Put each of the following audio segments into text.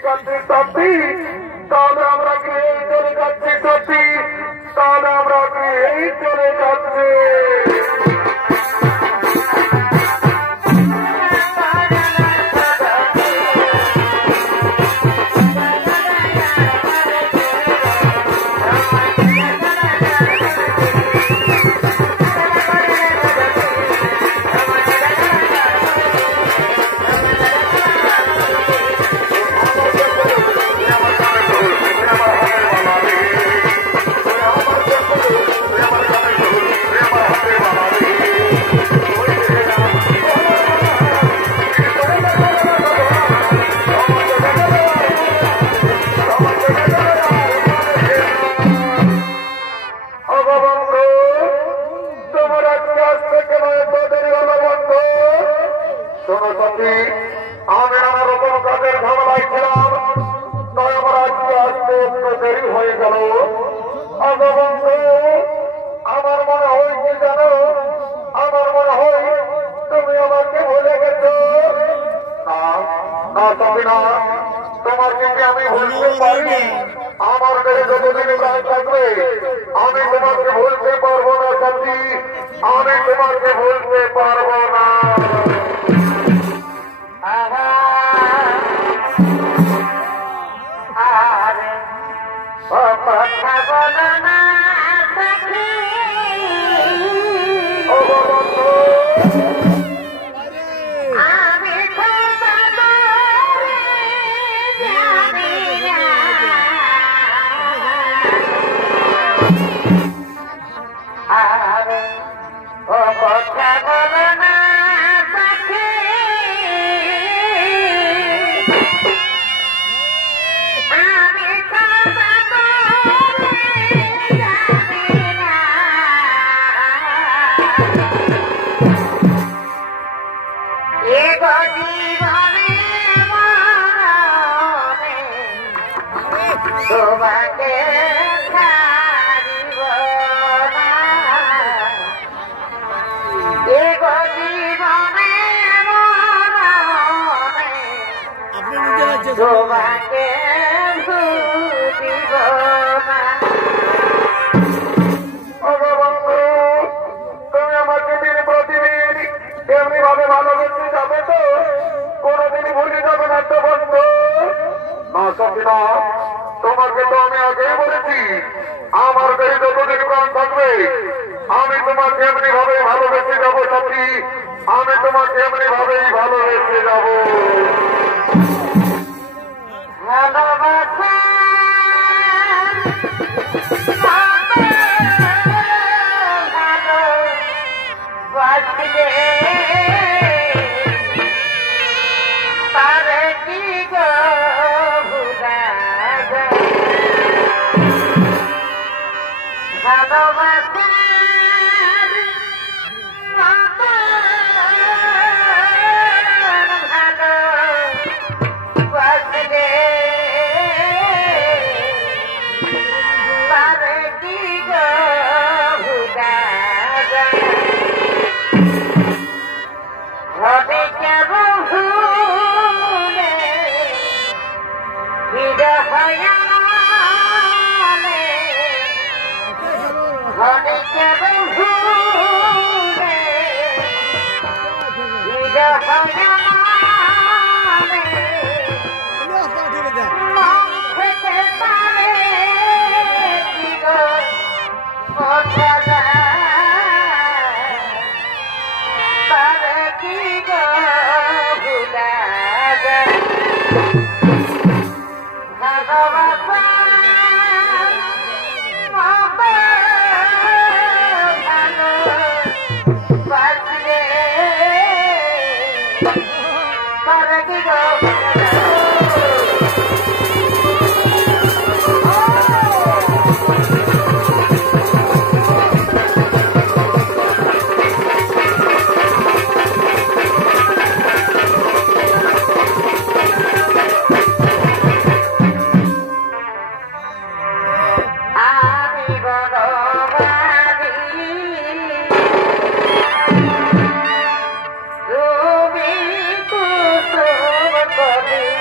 ঠিক আছে সত্যি, তাহলে আমরা গিয়ে চলে যাচ্ছি সত্যি, তাহলে আমরা গিয়েই চলে যাচ্ছি। তোমার কিন্তু আমি ভুলতে পারি, আমার কাছে যতদিন প্রায় থাকবে আমি তোমাকে ভুলতে পারবো না সাথী, আমি তোমাকে ভুলতে পারবো না। কথা বলো না তোমাকে ভুলিব না। তুমি আমাকে দিন প্রতিদিন এমনি ভাবে ভালোবেসে যাবে তো, কোনদিনই ভুলে যাবে না তো বন্ধু? না সত্যি না, তোমাকে তো আমি আগেই বলেছি আমার কাছে যতদিন প্রাণ থাকবে আমি তোমাকে এমনি ভাবে ভালোবেসে যাবো সাথী, আমি তোমাকে এমনি ভাবেই ভালোবেসে যাবো। Baby,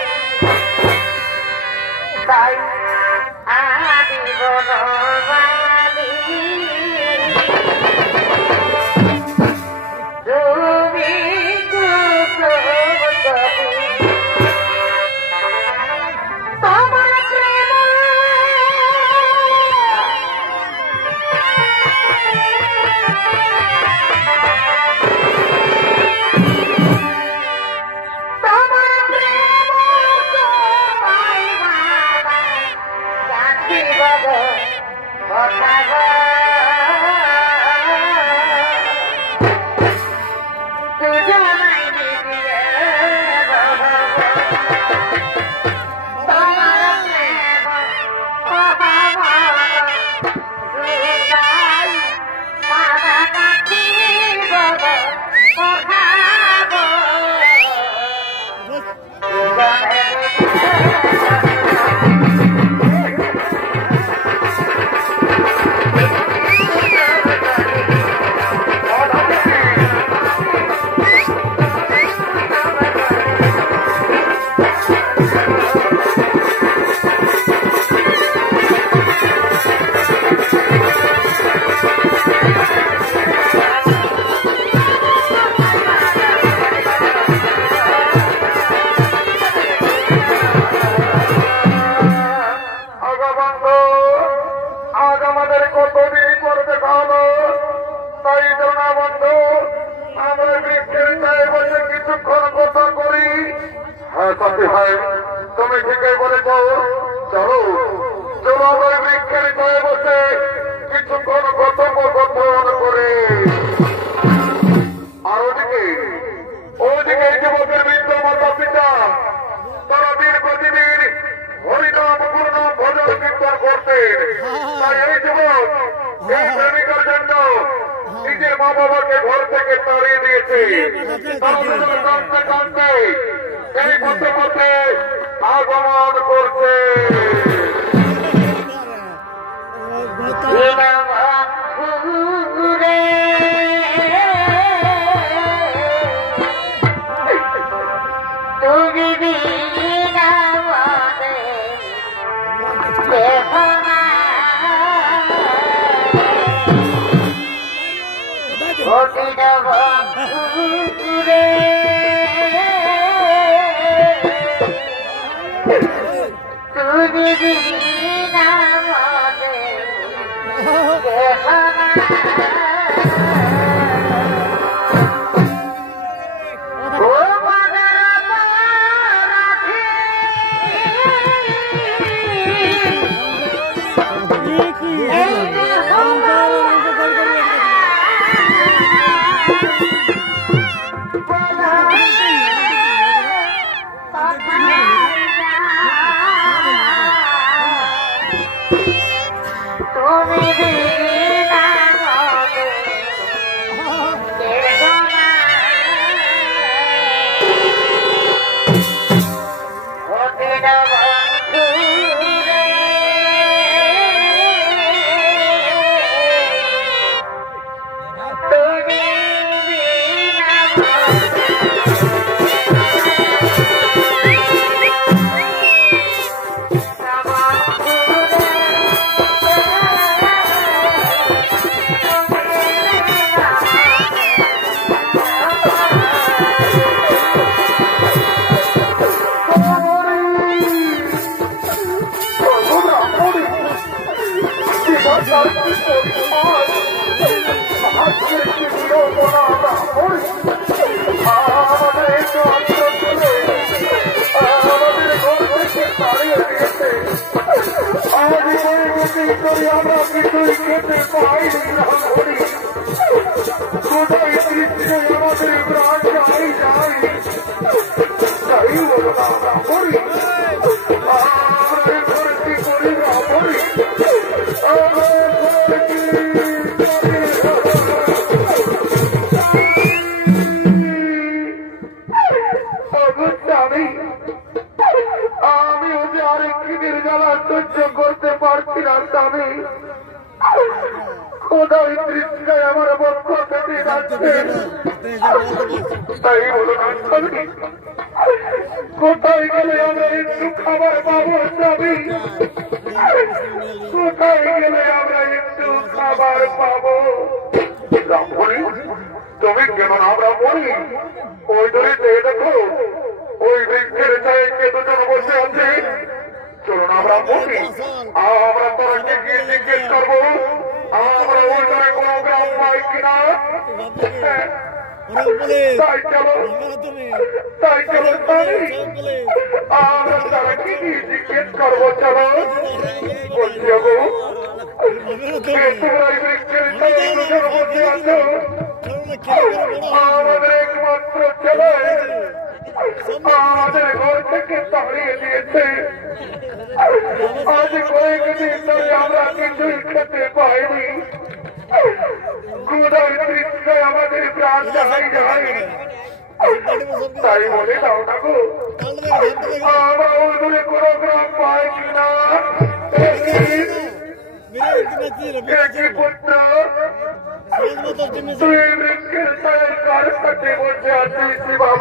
কোথায় গেলে আমরা একটু খাবার পাবো যাবি? কোথায় গেলে আমরা একটু খাবার পাবো? ব্রাহ্মণী, তুমি কেন আমরা বলি? ওই দড়িতে দেখো, ওই বৃক্ষের ছায় কে দুজন বসে আছে। চলুন আমরা বলি, আমরা তোরাকে গিয়ে জিজ্ঞেস করবো আমরা ওই দড়ে কোনো গ্রাম পাই কিনা। তাই চলো, তাই চলো, আমরা তারাকে গিয়ে জিজ্ঞেস করবো। চলো বলছি গো, তোমরা এই বৃক্ষের ছায় দুজন বসে আছো, আমাদের একমাত্র ছেলে আমাদের ঘর থেকে তাড়িয়ে দিয়েছে। আজ কয়েকদিন ধরে আমরা কিছুই খেতে পাইনি, ক্ষুধার তৃষ্ণায় আমাদের প্রাণ যায় যায়। তাই বলে দাও না গো, আমরা ওই দূরে কোনো গ্রাম পাই কিনা। পুত্র, তুই বৃক্ষের ছায়ের কার সাথে বসে আছিস বাবা?